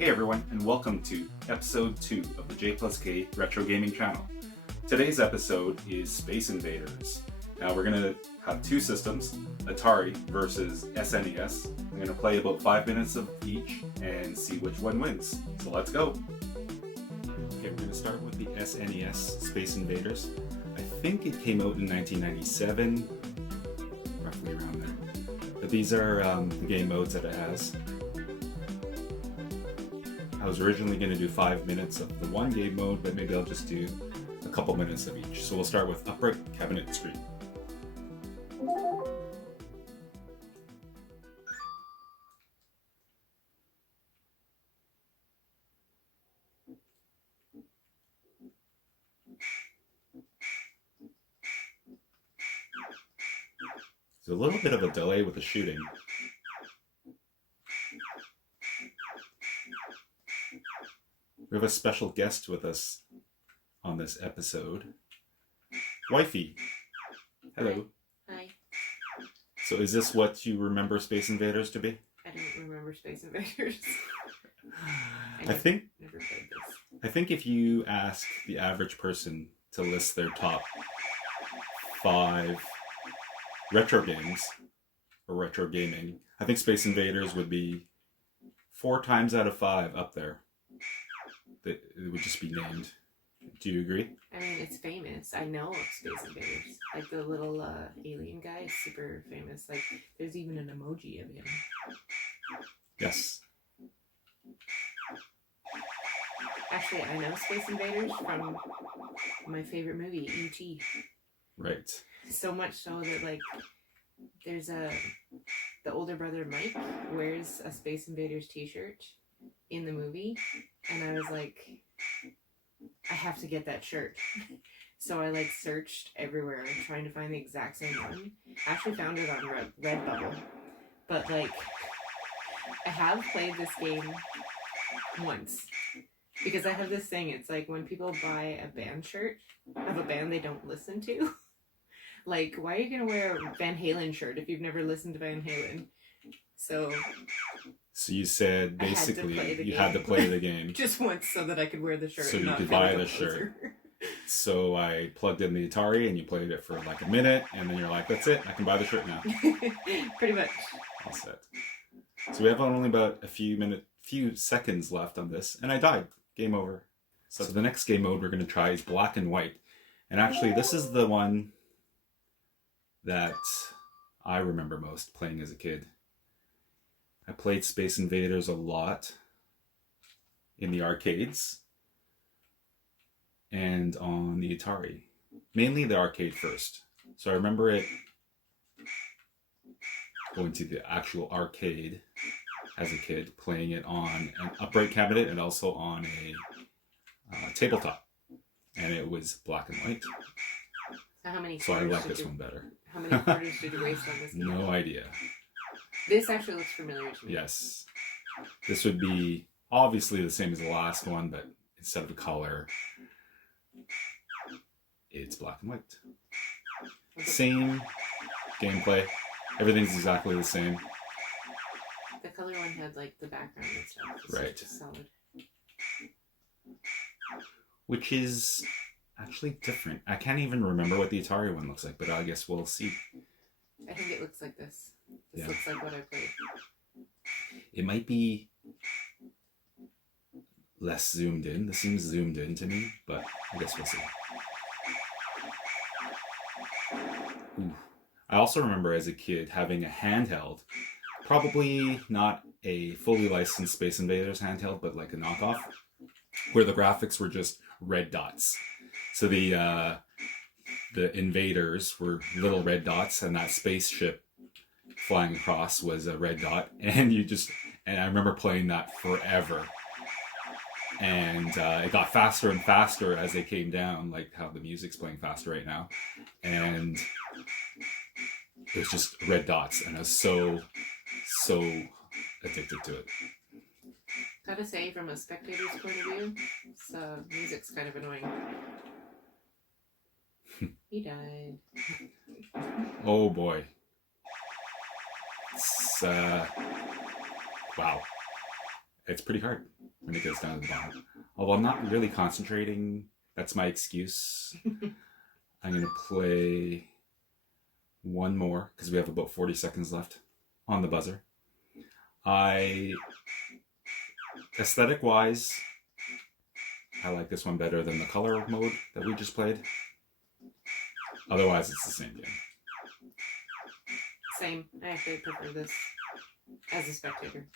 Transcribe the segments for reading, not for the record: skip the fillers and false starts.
Hey everyone, and welcome to episode 2 of the J plus K Retro Gaming channel. Today's episode is Space Invaders. Now we're going to have two systems, Atari versus SNES. I'm going to play about 5 minutes of each and see which one wins. So let's go! Okay, we're going to start with the SNES Space Invaders. I think it came out in 1997, roughly around there. But these are the game modes that it has. I was originally going to do 5 minutes of the one game mode, but maybe I'll just do a couple minutes of each. So we'll start with upright cabinet screen. There's a little bit of a delay with the shooting. We have a special guest with us on this episode. Wifey. Hello. Hi. So is this what you remember Space Invaders to be? I don't remember Space Invaders. I think never played this. I think if you ask the average person to list their top 5 retro games or retro gaming, I think Space Invaders would be 4 times out of 5 up there. It would just be named. Do you agree? I mean, it's famous. I know of Space Invaders. Like the little alien guy is super famous. Like, there's even an emoji of him. Yes. Actually, I know Space Invaders from my favorite movie, E.T. Right. So much so that, like, there's the older brother Mike wears a Space Invaders t-shirt in the movie, and I was like, I have to get that shirt. So I like searched everywhere trying to find the exact same one. I actually found it on Redbubble, but like, I have played this game once because I have this thing. It's like when people buy a band shirt of a band they don't listen to. Like, why are you gonna wear a Van Halen shirt if you've never listened to Van Halen? So you said basically you had to play the game. Just once so that I could wear the shirt. So and you not could feel buy like the a shirt. loser. So I plugged in the Atari and you played it for like a minute and then you're like, that's it, I can buy the shirt now. Pretty much. All set. So we have only about a few seconds left on this and I died. Game over. So the next game mode we're going to try is black and white. And actually this is the one that I remember most playing as a kid. I played Space Invaders a lot in the arcades and on the Atari. Mainly the arcade first. So I remember it going to the actual arcade as a kid, playing it on an upright cabinet and also on a tabletop. And it was black and white. So I like this one better. How many quarters did you waste on this game? No idea. This actually looks familiar to me. Yes. This would be obviously the same as the last one, but instead of a color, it's black and white. Same gameplay. Everything's exactly the same. The color one had like the background and stuff. It's right. Just solid. Which is actually different. I can't even remember what the Atari one looks like, but I guess we'll see. I think it looks like this. This looks like what I played. It might be less zoomed in. This seems zoomed in to me, but I guess we'll see. Ooh. I also remember as a kid having a handheld, probably not a fully licensed Space Invaders handheld, but like a knockoff, where the graphics were just red dots. So the invaders were little red dots, and that spaceship flying across was a red dot, and I remember playing that forever. And it got faster and faster as they came down, like how the music's playing faster right now. And it was just red dots, and I was so addicted to it. Gotta say, from a spectator's point of view, music's kind of annoying. He died. Oh boy. It's, wow. It's pretty hard. when it gets down to the bottom. Although I'm not really concentrating, that's my excuse. I'm going to play one more because we have about 40 seconds left on the buzzer. Aesthetic wise, I like this one better than the color mode that we just played. Otherwise, it's the same game. Same. I actually prefer this as a spectator.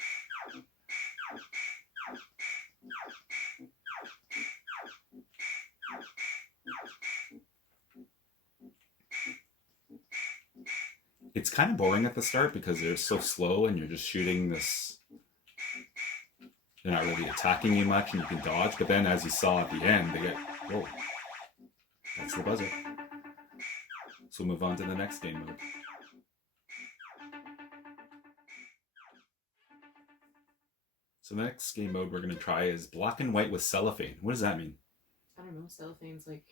It's kind of boring at the start because they're so slow and you're just shooting this. They're not really attacking you much and you can dodge, but then as you saw at the end, they get, whoa, that's the buzzer. So we'll move on to the next game mode. So the next game mode we're going to try is black and white with cellophane. What does that mean? I don't know. Cellophane's like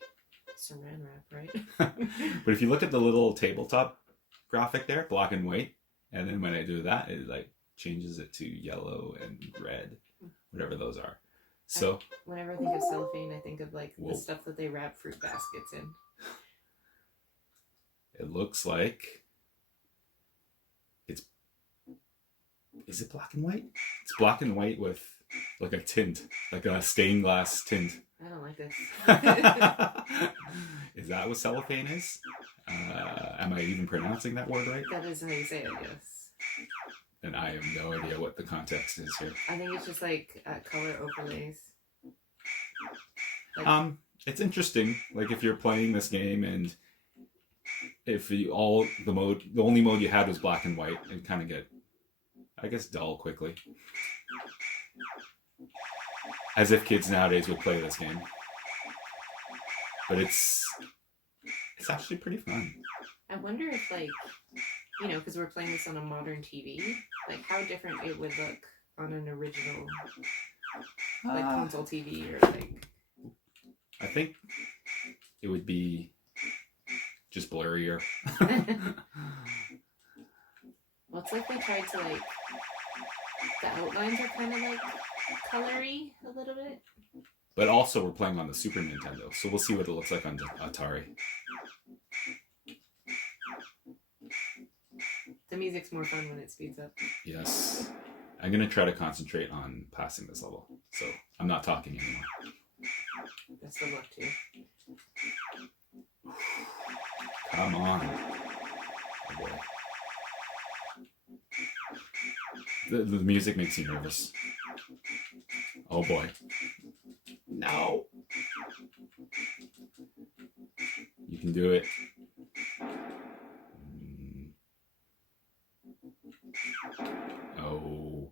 saran wrap, right? But if you look at the little tabletop graphic there, black and white, and then when I do that, it like changes it to yellow and red, whatever those are. So whenever I think of cellophane, I think of like whoa, the stuff that they wrap fruit baskets in. It looks like is it black and white? It's black and white with like a tint, like a stained glass tint. I don't like this. Is that what cellophane is? Am I even pronouncing that word right? That is how you say it, yes. And I have no idea what the context is here. I think it's just like color overlays. Like, it's interesting. Like if you're playing this game and if the only mode you had was black and white, it'd kind of get, I guess, dull quickly. As if kids nowadays would play this game. But it's actually pretty fun. I wonder if, like, you know, because we're playing this on a modern TV, like how different it would look on an original, like, console TV or like. I think it would be just blurrier. Well, it's like they tried to, like, the outlines are kind of like colory a little bit. But also we're playing on the Super Nintendo, so we'll see what it looks like on Atari. The music's more fun when it speeds up. Yes. I'm going to try to concentrate on passing this level, so I'm not talking anymore. Best of luck to you. Come on. Oh boy. The music makes you nervous. Oh boy. No. You can do it. Oh.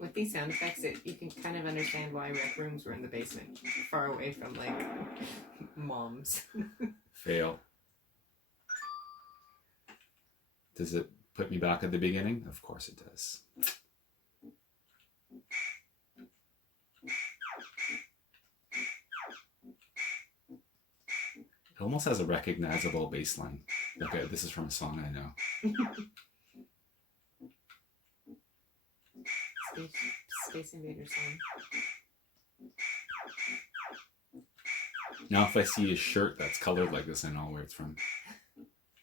With these sound effects, you can kind of understand why rec rooms were in the basement, far away from, like, moms. Fail. Does it put me back at the beginning? Of course it does. It almost has a recognizable bass line. Okay, this is from a song I know. Space Invaders song. Now if I see a shirt that's colored like this, I know where it's from.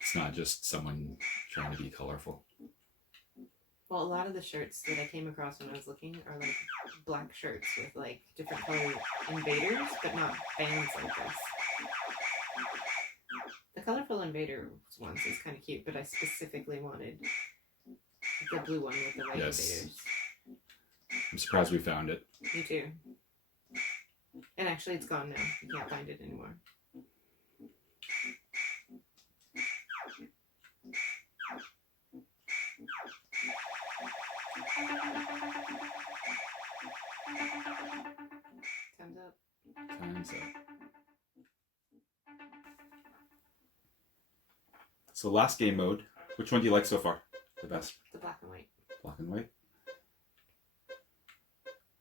It's not just someone trying to be colorful. Well, a lot of the shirts that I came across when I was looking are like black shirts with like different color invaders, but not bands like this. The colorful invaders ones is kind of cute, but I specifically wanted the blue one with the white invaders. I'm surprised we found it. Me too. And actually it's gone now. You can't find it anymore. Time's up. Time's up. So last game mode, which one do you like so far? The best? The black and white. Black and white?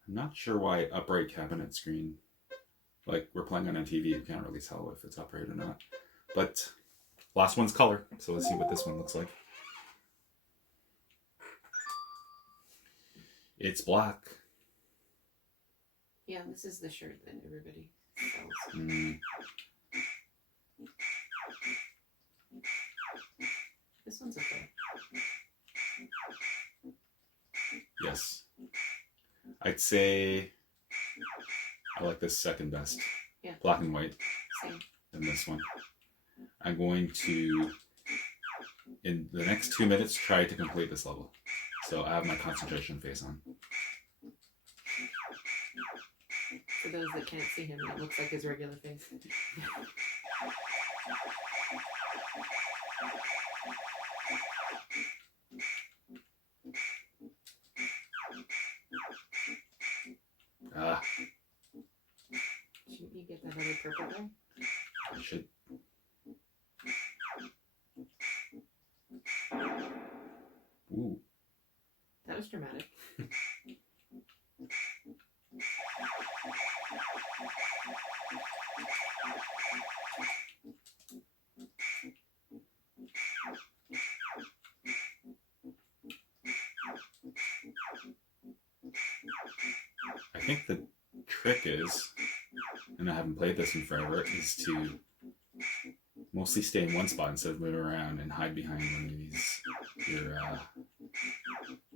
I'm not sure why upright cabinet screen, like we're playing on a TV, you can't really tell if it's upright or not. But last one's color, so let's see what this one looks like. It's black. Yeah, this is the shirt that everybody sells. Mm. This one's okay. Yes. I'd say I like this second best. Yeah. Black and white. Same. Than this one. I'm going to, in the next 2 minutes, try to complete this level. So I have my concentration face on. For those that can't see him, it looks like his regular face. Ah, Shouldn't you get that other purple guy? I should. Ooh. That was dramatic. I think the trick is, and I haven't played this in forever, is to mostly stay in one spot instead of moving around and hide behind one of these.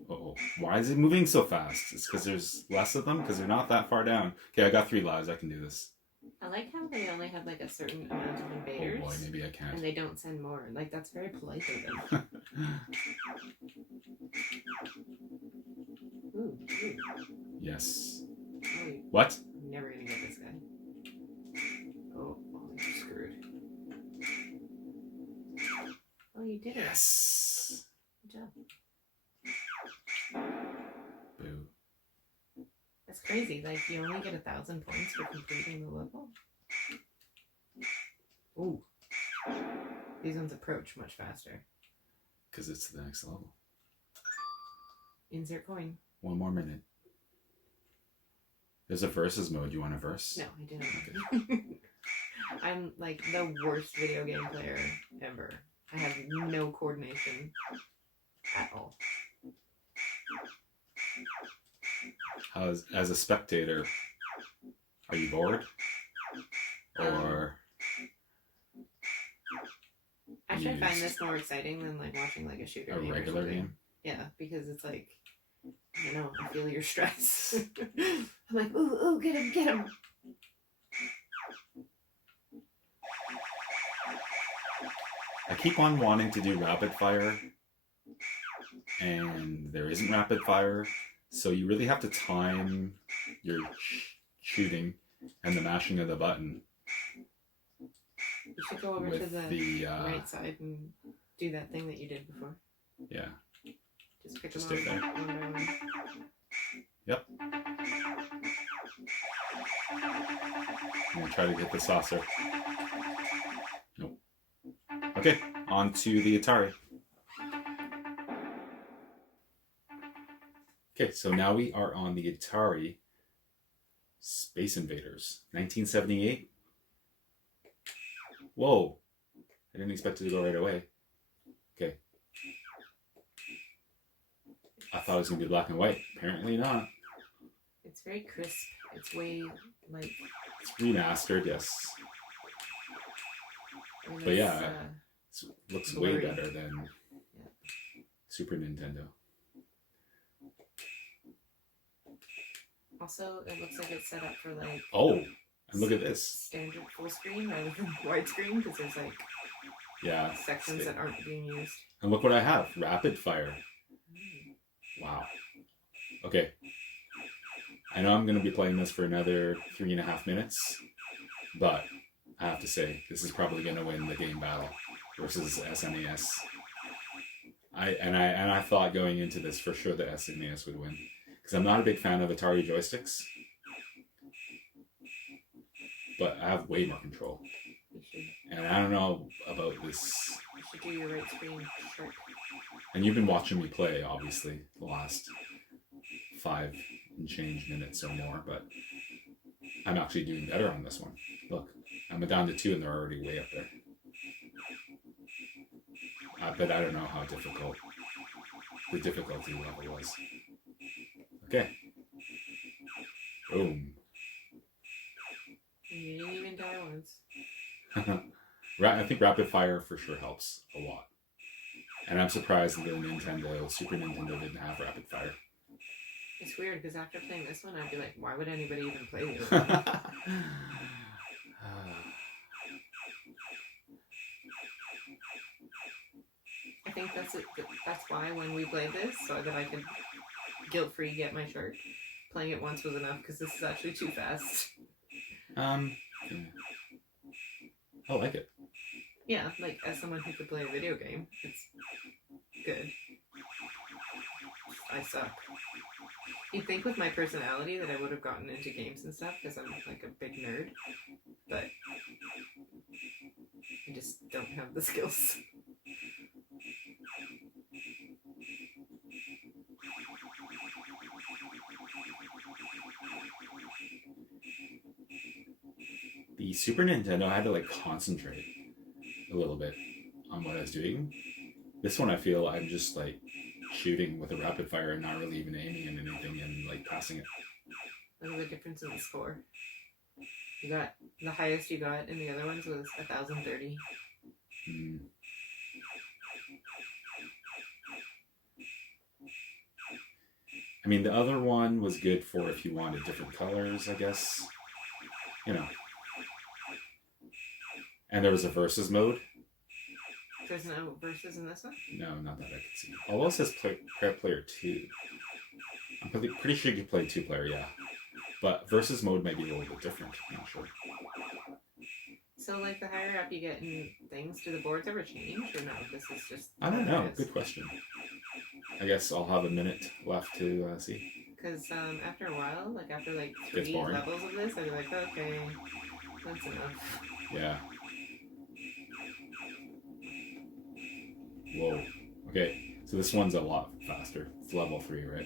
Uh-oh. Why is it moving so fast? It's because there's less of them? Because they're not that far down. Okay, I got 3 lives. I can do this. I like how they only have like a certain amount of invaders. Oh boy, maybe I can't. And they don't send more. Like, that's very polite of them. Ooh. Yes. Oh, What? I'm never gonna get this guy. Oh, you're screwed. Oh, you did it. Yes. Good job. Boo. That's crazy. Like, you only get 1,000 points for completing the level. Ooh. These ones approach much faster. Because it's the next level. Insert coin. 1 more minute. There's a versus mode. You want a verse? No, I didn't. I'm like the worst video game player ever. I have no coordination at all. As a spectator, are you bored? Or Actually, I find this more exciting than like watching like a shooter a game. regular game? Yeah, because it's like, I don't know, I feel your stress. I'm like, ooh, get him. I keep on wanting to do rapid fire, and there isn't rapid fire, so you really have to time your shooting and the mashing of the button. You should go over to the right side and do that thing that you did before. Yeah. Just pick Just them stay up there. one by one. Yep. I'm gonna try to get the saucer. Nope. Okay, on to the Atari. Okay, so now we are on the Atari Space Invaders, 1978. Whoa, I didn't expect it to go right away. Okay. I thought it was going to be black and white. Apparently not. It's very crisp. It's way, like... It's remastered, yes. But yeah, it looks way blurry. better than Super Nintendo. Also, it looks like it's set up for like... Oh, and look at this. Standard full screen rather than widescreen, because there's like sections that aren't being used. And look what I have. Rapid fire. Wow. Okay. I know I'm going to be playing this for another 3.5 minutes, but I have to say, this is probably going to win the game battle versus SNES. I thought going into this for sure the SNES would win, because I'm not a big fan of Atari joysticks, but I have way more control. And I don't know about this. You should do your right screen short. And you've been watching me play, obviously, the last 5 and change minutes or more, but I'm actually doing better on this one. Look, I'm down to 2 and they're already way up there. But I don't know how difficult the difficulty level was. Okay. Boom. You didn't even die once. I think rapid fire for sure helps a lot. And I'm surprised the Super Nintendo didn't have rapid fire. It's weird because after playing this one, I'd be like, why would anybody even play this? I think that's it. That's why when we played this, so that I could guilt-free get my shirt, playing it once was enough because this is actually too fast. Yeah. I like it. Yeah, like as someone who could play a video game, it's good. I suck. You'd think with my personality that I would have gotten into games and stuff because I'm like a big nerd, but I just don't have the skills. The Super Nintendo, I had to like concentrate a little bit on what I was doing. This one I feel I'm just like shooting with a rapid fire and not really even aiming at anything and like passing it. Look at the difference in the score. You got the highest you got in the other ones was 1,030. I mean, the other one was good for if you wanted different colors, I guess. You know. And there was a versus mode. There's no versus in this one? No, not that I could see. Although it says player 2. I'm pretty sure you could play 2-player, yeah. But versus mode might be a little bit different. I'm not sure. So, like, the higher up you get in things, do the boards ever change? Or no, this is just... I don't know. Good question. I guess I'll have a minute left to see. Because after a while, like after like 3 levels of this, I'd be like, okay, that's enough. Yeah. Whoa. Okay, so this one's a lot faster. It's level 3, right?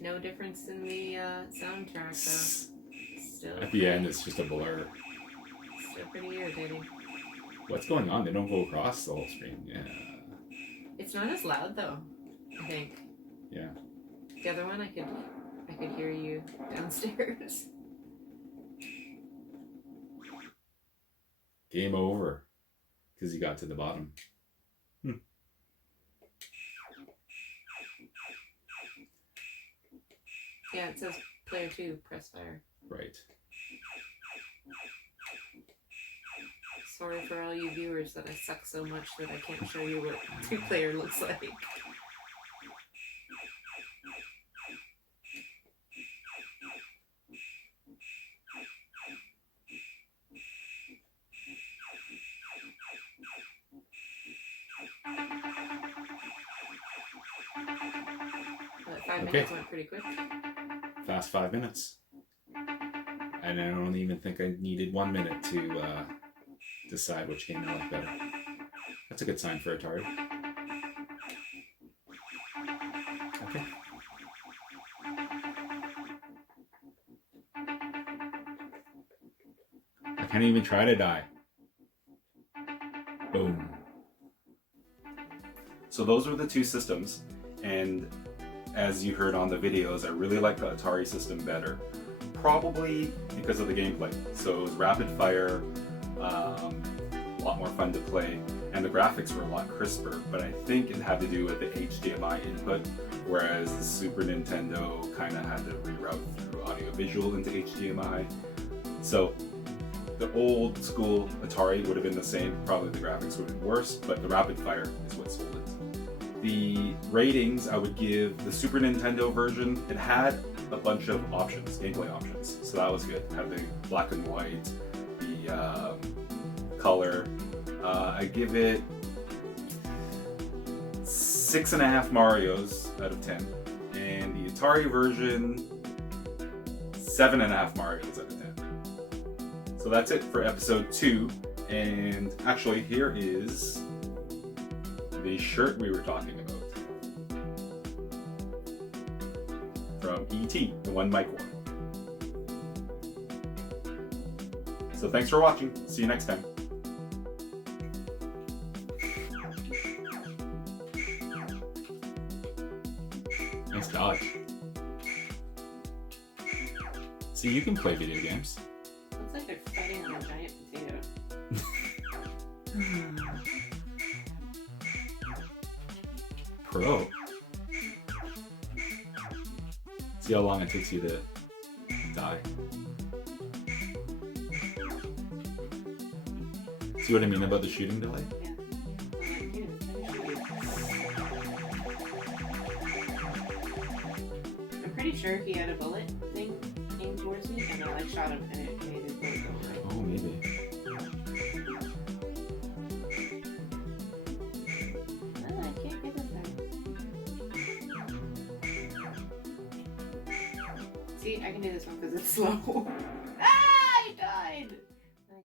No difference in the soundtrack, though. Still. At the end, it's just a blur. Still pretty irritating. What's going on? They don't go across the whole screen. Yeah. It's not as loud, though, I think. Yeah. The other one, I could hear you downstairs. Game over. Because you got to the bottom. Yeah, it says player 2, press fire. Right. Sorry for all you viewers that I suck so much that I can't show you what 2-player looks like. But 5 minutes went pretty quick. Fast 5 minutes. And I don't even think I needed 1 minute to decide which game I like better. That's a good sign for Atari. Okay. I can't even try to die. Boom. So those were the 2 systems, and as you heard on the videos, I really like the Atari system better. Probably because of the gameplay. So it was rapid fire, a lot more fun to play, and the graphics were a lot crisper, but I think it had to do with the HDMI input, whereas the Super Nintendo kind of had to reroute through audio-visual into HDMI. So the old school Atari would have been the same, probably the graphics would have been worse, but the rapid fire is what sold it. The ratings, I would give the Super Nintendo version, it had a bunch of options, gameplay options, so that was good. It had the black and white, the color. I give it 6.5 Marios out of 10, and the Atari version 7.5 Marios out of 10. So that's it for episode 2, and actually here is the shirt we were talking about from E.T., the one Mike wore. So thanks for watching. See you next time. Nice dodge. See, you can play video games. Looks like they're fighting on a giant potato. Pro. See how long it takes you to die. See what I mean about the shooting delay? Yeah. I'm pretty sure he had a bullet thing aimed towards me, and I like shot him, and it made his bullet go right. Oh, maybe. I can't get this guy. See, I can do this one because it's slow.